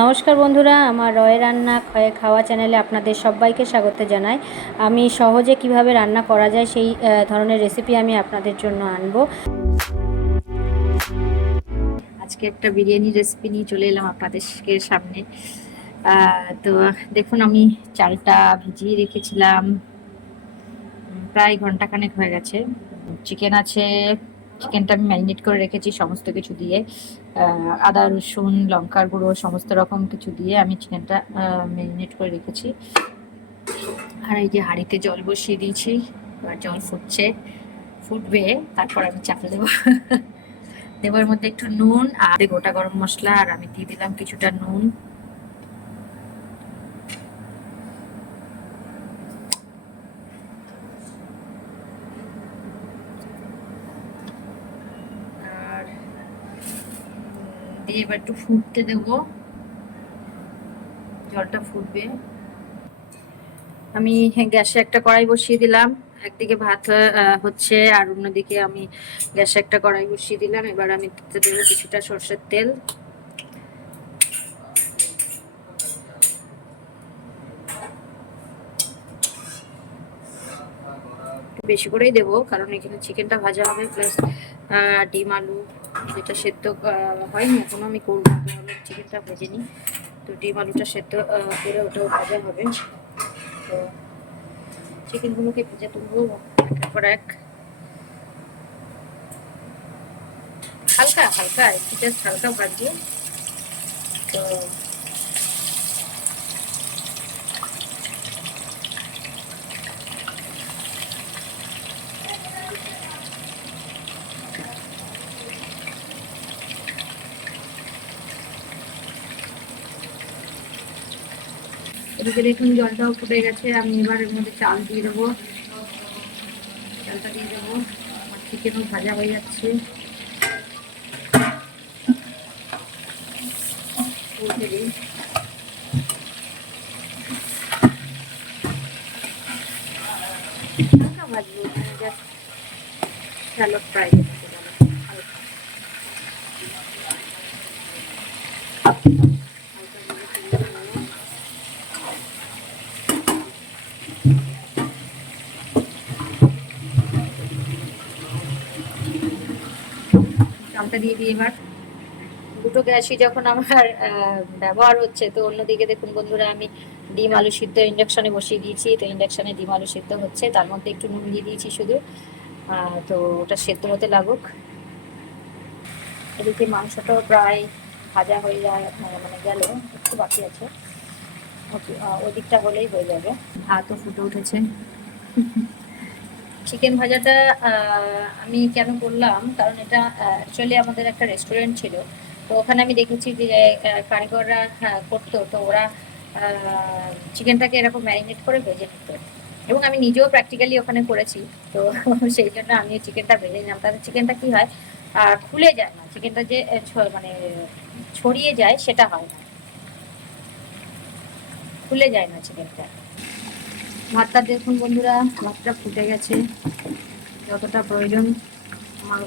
নমস্কার বন্ধুরা, আমার রয় রান্না খাওয়া চ্যানেলে আপনাদের সবাইকে স্বাগত জানাই। আমি সহজে কিভাবে রান্না করা যায় সেই ধরনের রেসিপি আমি আপনাদের জন্য আনবো। আজকে একটা বিরিয়ানি রেসিপি নিয়ে চলে এলাম আপনাদের সামনে। তো দেখুন, আমি চালটা ভিজিয়ে রেখেছিলাম, প্রায় ঘন্টাখানেক হয়ে গেছে। চিকেন আছে, চিকেনটা আমি ম্যারিনেট করে রেখেছি সমস্ত কিছু দিয়ে, আদা রসুন লঙ্কার গুঁড়ো সমস্ত রকম কিছু দিয়ে আমি চিকেনটা ম্যারিনেট করে রেখেছি। আর এই যে হাঁড়িতে জল বসিয়ে দিয়েছি, এবার জল ফুটবে, তারপর আমি চাল দেবো। দেবার মধ্যে একটু নুন আর গোটা গরম মশলা, আর আমি দিয়ে দিলাম কিছুটা নুন। আর দিয়ে এবার একটু ফুটতে দেবো, জলটা ফুটবে। আমি গ্যাসে একটা কড়াই বসিয়ে দিলাম, একদিকে ভাত হচ্ছে আর অন্যদিকে আমি গ্যাসে একটা কড়াই বসিয়ে দিলাম। এবার আমি দিতে দেবো কিছুটা সরষের তেল। বেশি করেই দেবো, কারণ এখানে চিকেনটা ভাজা হবে, প্লাস ডিম আলু যেটা সেদ্ধ হয়নি এখনো, আমি করবো, চিকেনটা ভেজে নিই। তো ডিম আলুটা সেদ্ধ করে ওটাও ভাজা হবে। তো চিকেনগুলোকে ভেজে তুলবো একের পর এক, হালকা হালকা একটু জাস্ট হালকা ভাজবো। তো এদিকে দেখুন জলটাও ফুটে গেছে, আমি এবার এর মধ্যে চাল দিয়ে দেবো। চালটা দিয়ে দেবো, আমার চিকেনও ভাজা হয়ে যাচ্ছে। উল্টে দিই। হালকা ভাজবো, জাস্ট শ্যালো ফ্রাই করতে বলে হালকা। চালটা দিয়ে দিই এবার। দুটো গ্যাসই যখন আমার ব্যবহার হচ্ছে, তো অন্যদিকে দেখুন বন্ধুরা, আমি ডিম আলু সিদ্ধ ইন্ডাকশনে বসিয়ে দিয়েছি। তো ইন্ডাকশনে ডিম আলু সিদ্ধ হচ্ছে, তার মধ্যে একটু নুন দিয়ে দিয়েছি শুধু। তো ওটা সেদ্ধ হতে লাগুক। এদিকে মাংসটাও প্রায় ভাজা হয়ে যায়, মানে গেল, একটু বাকি আছে। ওকে, ওই দিকটা হলেই হয়ে যাবে। ভাতও ফুটে উঠেছে। চিকেন ভাজাটা আমি কেন করলাম, কারণ এটা অ্যাকচুয়ালি আমাদের একটা রেস্টুরেন্ট ছিল। তো ওখানে আমি দেখেছি যে কারিগররা করতো, তো ওরা চিকেনটাকে এরকম ম্যারিনেট করে ভেজে নিত, এবং আমি নিজেও প্র্যাকটিক্যালি ওখানে করেছি। তো সেই জন্য আমি চিকেনটা ভেজে নিলাম। তাহলে চিকেনটা কি হয়, খুলে যায় না, চিকেনটা যে মানে ছড়িয়ে যায় সেটা হয় না, খুলে যায় না চিকেনটা। ভাতটা দেখুন বন্ধুরা, ভাতটা ফুটে গেছে যতটা প্রয়োজন, আমার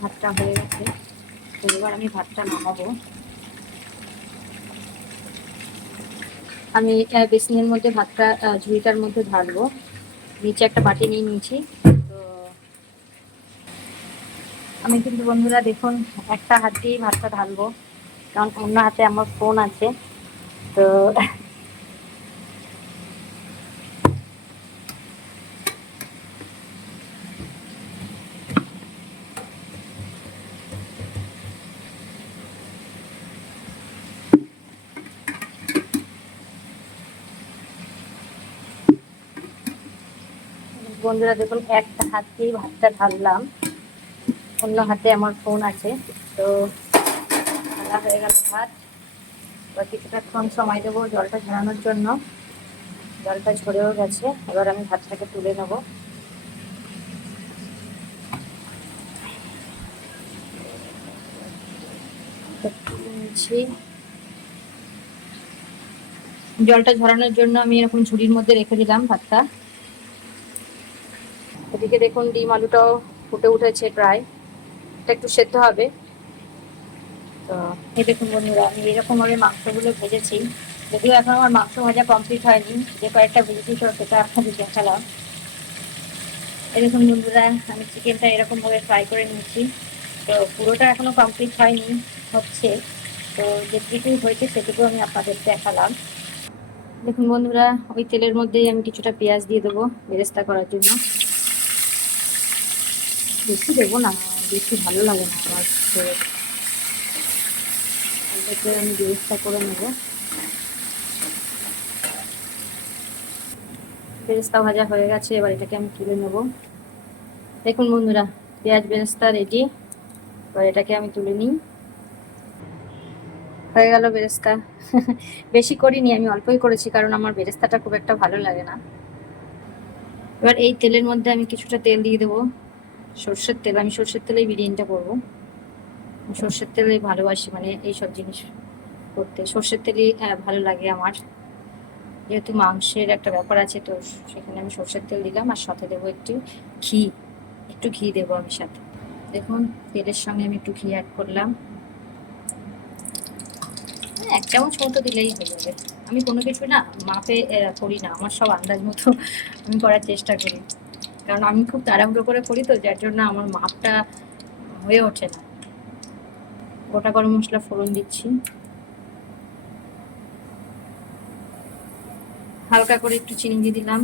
ভাতটা হয়ে গেছে। তো এবার আমি ভাতটা নামাবো। আমি বেসিনের মধ্যে ভাতটা ঝুড়িটার মধ্যে ঢালবো। নিচে একটা বাটি নিয়ে নিয়েছি। তো আমি কিন্তু বন্ধুরা দেখুন, একটা হাত দিয়েই ভাতটা ঢালবো, কারণ অন্য হাতে আমার ফোন আছে। তো বন্ধুরা দেখুন, একটা হাত দিয়েই ভাতটা ঢাললাম, অন্য হাতে আমার ফোন আছে। তো ঢালা হয়ে গেল ভাত। এবার কিছুটাক্ষণ সময় দেবো জলটা ঝরানোর জন্য। জলটা ঝরেও গেছে, এবার আমি ভাতটাকে তুলে নেবো। জলটা ঝরানোর জন্য আমি এরকম ঝুড়ির মধ্যে রেখে দিলাম ভাতটা। এদিকে দেখুন ডিম আলুটাও ফুটে উঠেছে প্রায়, এটা একটু সেদ্ধ হবে। তো এই দেখুন বন্ধুরা, আমি এরকমভাবে মাংসগুলো ভেজেছি। যদিও এখন আমার মাংস ভাজা কমপ্লিট হয়নি, যে কয়েকটা ভেজেছি তো সেটা আপনাদের দেখালাম। এই দেখুন বন্ধুরা, আমি চিকেনটা এরকমভাবে ফ্রাই করে নিয়েছি। তো পুরোটা এখনো কমপ্লিট হয়নি, হচ্ছে। তো যেটুকু হয়েছে সেটুকু আমি আপনাদের দেখালাম। দেখুন বন্ধুরা, ওই তেলের মধ্যেই আমি কিছুটা পেঁয়াজ দিয়ে দেবো বেরেস্তা করার জন্য। বেশি দেবো না, বেশি ভালো লাগে না আমার। তো এটাকে আমি বেরেস্তা করে নেবো। বেরেস্তা ভাজা হয়ে গেছে, এবার এটাকে আমি তুলে নেব। দেখুন বন্ধুরা, পেঁয়াজ বেরেস্তা রেডি। এবার এটাকে আমি তুলে নিই। হয়ে গেল বেরেস্তা। বেশি করিনি, আমি অল্পই করেছি, কারণ আমার বেরেস্তাটা খুব একটা ভালো লাগে না। এবার এই তেলের মধ্যে আমি কিছুটা তেল দিয়ে দেবো, সর্ষের তেল। আমি সর্ষের তেলেই বিরিয়ানিটা করবো। সর্ষের তেলেই ভালোবাসি, মানে এইসব জিনিস করতে সর্ষের তেলই ভালো লাগে আমার। যেহেতু মাংসের একটা ব্যাপার আছে, তো সেখানে আমি সর্ষের তেল দিলাম, আর সাথে দেবো ঘি। একটু ঘি দেবো আমি সাথে। দেখুন, তেলের সঙ্গে আমি একটু ঘি অ্যাড করলাম। 1 চামচ মতো দিলেই হয়ে যাবে। আমি কোনো কিছু না মাপে করি না, আমার সব আন্দাজ মতো আমি করার চেষ্টা করি। কারণ আমি খুব তাড়াহুড়ো করে করি, তো যার জন্য আমার মাপটা হয়ে ওঠে না। গোটা গরম মশলা ফোড়ন দিচ্ছি, হালকা করে একটু চিনি দিয়ে দিলাম।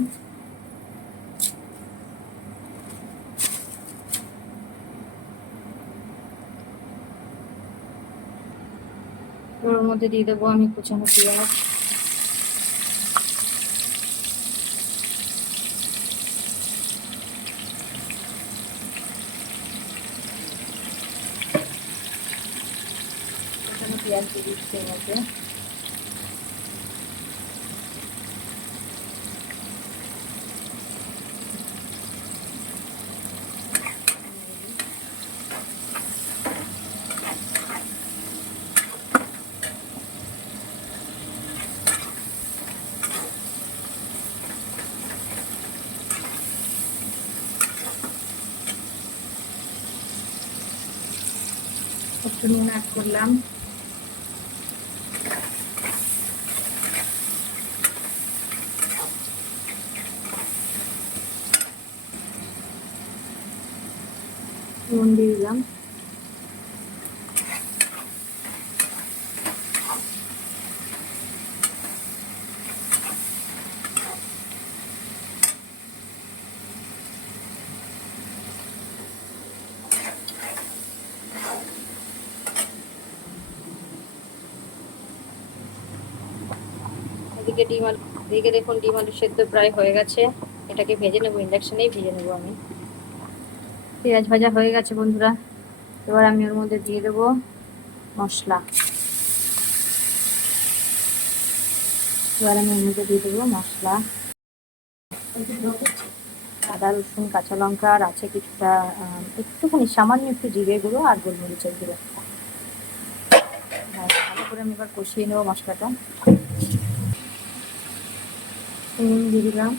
ওর মধ্যে দিয়ে দেবো আমি কুচানো পেঁয়াজ। কুচানো পেঁয়াজ দিয়ে দিচ্ছি এর মধ্যে। একটু নুন অ্যাড করলাম। নুন দিয়ে দিলাম। এদিকে দেখুন ডিম আলু সেদ্ধ প্রায় হয়ে গেছে। এটাকে ভেজে নেবো, ইন্ডাকশনেই ভেজে নেবো আমি। পেঁয়াজ ভাজা হয়ে গেছে বন্ধুরা। এবার আমি ওর মধ্যে দিয়ে দেবো মশলা। এবার আমি ওর মধ্যে দিয়ে দেবো মশলা, আদা রসুন কাঁচা লঙ্কা, আর আছে কিছুটা একটুখানি সামান্য একটু জিরে গুঁড়ো আর গোলমরিচের গুঁড়ো। ভালো করে আমি এবার কষিয়ে নেবো মশলাটা। দিয়ে দিলাম।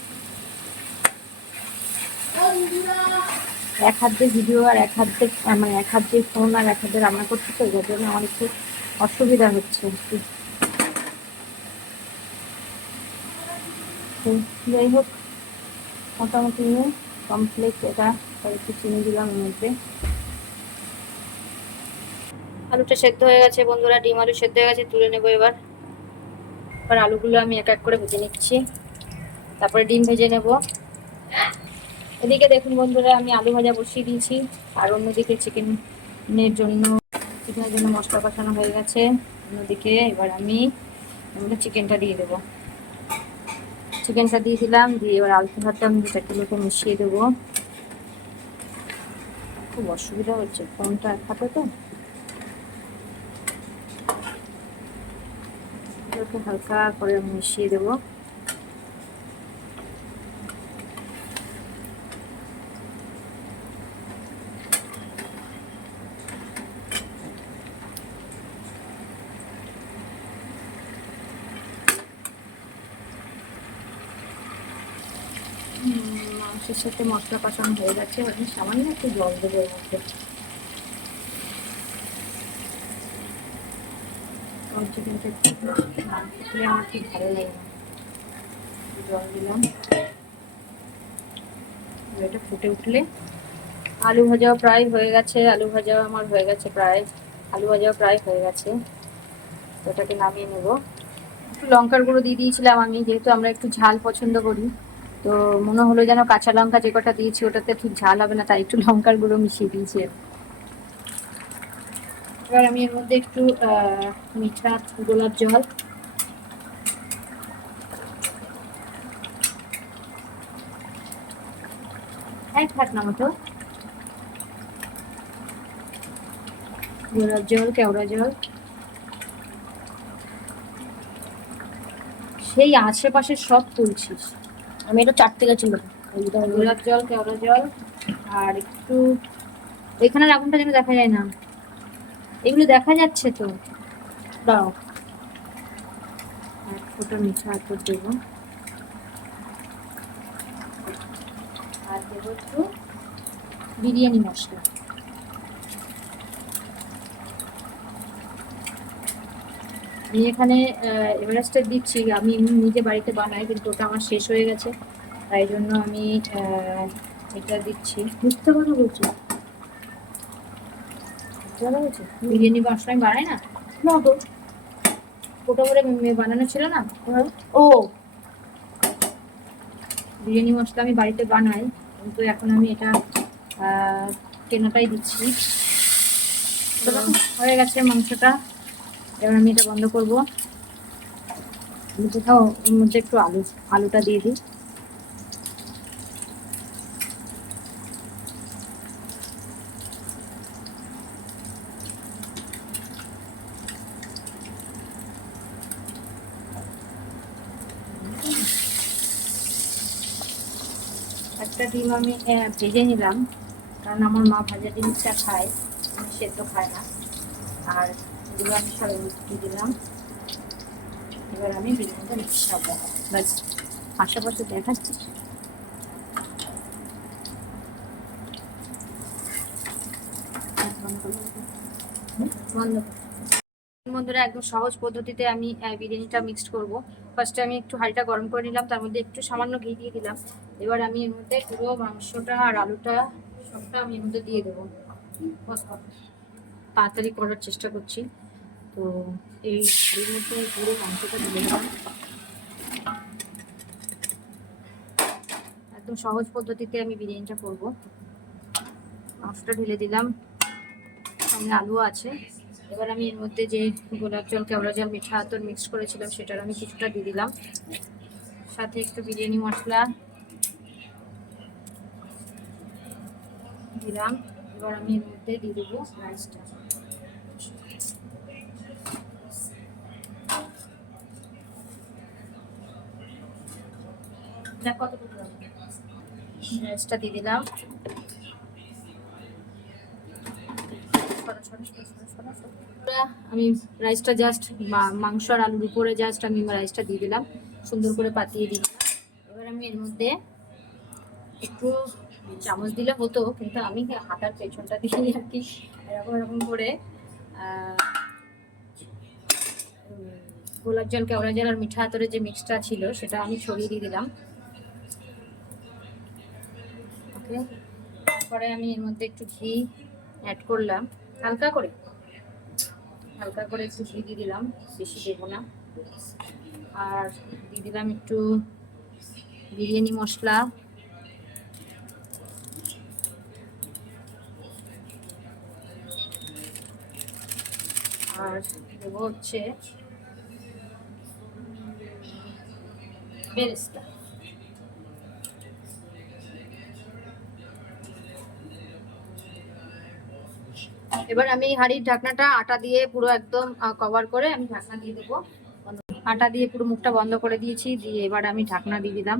এক হাত দিয়ে ভিডিও আর এক হাত দিয়ে মানে এক হাত দিয়ে ফোন আর এক হাত দিয়ে রান্না করছি, তো যার জন্য আমার একটু অসুবিধা হচ্ছে একটু। যাই হোক, মোটামুটি কমপ্লিট এটা। একটু চিনি দিলাম এর মধ্যে। আলুটা সেদ্ধ হয়ে গেছে বন্ধুরা, ডিম আলু সেদ্ধ হয়ে গেছে, তুলে নেবো এবার। এবার আলুগুলো আমি এক এক করে ভেজে নিচ্ছি, তারপরে ডিম ভেজে নেব। এদিকে দেখুন বন্ধুরা, আমি আলু ভাজা বসিয়ে দিয়েছি, আর অন্যদিকে চিকেনের জন্য মশলা কষানো হয়ে গেছে। অন্যদিকে এবার আমি চিকেনটা দিয়ে দেবো। চিকেনটা দিয়ে দিলাম, দিয়ে এবার আলু ভাতটা আমি দুটাকে মিশিয়ে দেবো। খুব অসুবিধা হচ্ছে, ফোনটা এক হাতে তো। হালকা করে আমি মিশিয়ে দেবো। মাংসের সাথে মশলা কষানো হয়ে গেছে, আমি সামান্য একটু জল দেবো এর মধ্যে। মাংস কিন্তু মাংস খেলে আমার ঠিক ভালো লাগে না। জল দিলাম, এটা ফুটে উঠলে আলু ভাজাও প্রায় হয়ে গেছে, আলু ভাজাও আমার হয়ে গেছে প্রায়, আলু ভাজাও প্রায় হয়ে গেছে। ওটাকে নামিয়ে নেব। একটু লঙ্কার গুঁড়ো দিয়ে দিয়েছিলাম আমি, যেহেতু আমরা একটু ঝাল পছন্দ করি, তো মনে হলো যেন কাঁচা লঙ্কা যে কটা দিয়েছি ওটাতে ঠিক ঝাল হবে না, তাই একটু লঙ্কার গুঁড়ো মিশিয়ে দিয়েছি। এবার আমি এর মধ্যে একটু মিঠা গোলাপ জল, এক ঢাকনা মতো গোলাপ জল, কেওড়া জল, সেই আশেপাশে সব তুলছিস, আমি এটা চারটে গেছিল। গোলাপ জল, কেওড়া জল, আর একটু এখানের আগুনটা যেন দেখা যায় না, এগুলো দেখা যাচ্ছে তো, দাও। এক ফোঁটা মিঠা আতর দেবো, আর দেবো একটু বিরিয়ানি মশলা। আমি এখানে এভারেস্টের দিচ্ছি, আমি নিজে বাড়িতে বানাই, কিন্তু ওটা আমার শেষ হয়ে গেছে, তাই জন্য আমি এটা দিচ্ছি। মিথ্যা কথা বলছি, বিরিয়ানি মশলা আমি বানাই না, না তো। ওটা করে বানানো ছিল না। ও, বিরিয়ানি মশলা আমি বাড়িতে বানাই, কিন্তু এখন আমি এটা কেনাটাই দিচ্ছি। হয়ে গেছে মাংসটা, এবার আমি এটা বন্ধ করবো। কোথাও ওর মধ্যে একটু আলুটা দিয়ে দিই। একটা ডিম আমি ভেজে নিলাম, কারণ আমার মা ভাজা জিনিসটা খায়, আমি সেদ্ধ খায় না। আর এগুলো আমি সব দিয়ে দিলাম। এবার আমি বিরিয়ানিটা মিশাবো, বাস পাশাপাশি দেখাচ্ছি। বন্ধুরা, একদম সহজ পদ্ধতিতে আমি বিরিয়ানিটা মিক্সড করব। ফার্স্টে আমি একটু হাঁড়িটা গরম করে নিলাম, তার মধ্যে একটু সামান্য ঘি দিয়ে দিলাম। এবার আমি এর মধ্যে পুরো মাংসটা আর আলুটা সবটা আমি এর মধ্যে দিয়ে দেবো। তাড়াতাড়ি করার চেষ্টা করছি, তো এই হাঁড়ির মধ্যে পুরো মাংসটা দিয়ে দিলাম। একদম সহজ পদ্ধতিতে আমি বিরিয়ানিটা করব। মাংসটা ঢেলে দিলাম, সঙ্গে আলু আছে। এবার আমি এর মধ্যে যে গোলাপ জল, কেওড়া জল, মিঠা আতর মিক্স করেছিলাম সেটার আমি কিছুটা দিয়ে দিলাম, সাথে একটু বিরিয়ানি মশলা দিলাম। এবার আমি এর মধ্যে দিয়ে দেবো রাইসটা। রাইসটা দিয়ে দিলাম। আমি রাইসটা জাস্ট মাংস আর আলুর উপরে জাস্ট আমি রাইসটা দিয়ে দিলাম, সুন্দর করে পাতিয়ে দিলাম। এবার আমি এর মধ্যে একটু চামচ দিলে হতো, কিন্তু আমি হাতার পেছনটা দিয়ে আর কি এরকম এরকম করে গোলাপ জল, কেওড়া জল আর মিঠা আতরের যে মিক্সটা ছিল সেটা আমি ছড়িয়ে দিয়ে দিলাম। ওকে, তারপরে আমি এর মধ্যে একটু ঘি অ্যাড করলাম, হালকা করে একটু ঘি দিয়ে দিলাম, বেশি দেবো না। আর দিয়ে দিলাম একটু বিরিয়ানি মশলা, আর দেবো হচ্ছে বেরেস্তা। এবার আমি হাঁড়ির ঢাকনাটা আটা দিয়ে পুরো একদম কভার করে আমি ঢাকনা দিয়ে দেবো। আটা দিয়ে পুরো মুখটা বন্ধ করে দিয়েছি, দিয়ে এবার আমি ঢাকনা দিয়ে দিলাম।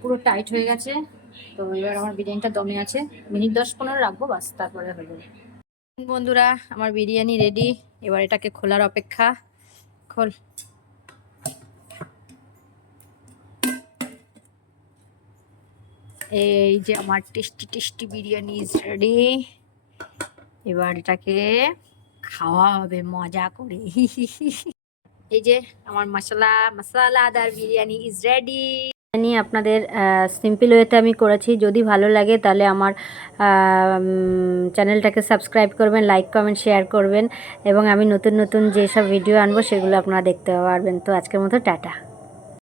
পুরো টাইট হয়ে গেছে, তো এবার আমার বিরিয়ানিটা দমে আছে, মিনিট 10-15 রাখবো, বাস তারপরে হয়ে যাবে। বন্ধুরা, আমার বিরিয়ানি রেডি, এবার এটাকে খোলার অপেক্ষা। খোল। এই যে আমার tasty tasty biryani is ready. এবার এটাকে খাওয়া হবে মজা করে। এই যে আমার মশলাদার বিরিয়ানি ইজ রেডি। বিরিয়ানি আপনাদের সিম্পল ওয়েতে আমি করেছি। যদি ভালো লাগে তাহলে আমার চ্যানেলটাকে সাবস্ক্রাইব করবেন, লাইক কমেন্ট শেয়ার করবেন এবং আমি নতুন নতুন যেসব ভিডিও আনবো সেগুলো আপনারা দেখতে পারবেন। তো আজকের মতো টাটা।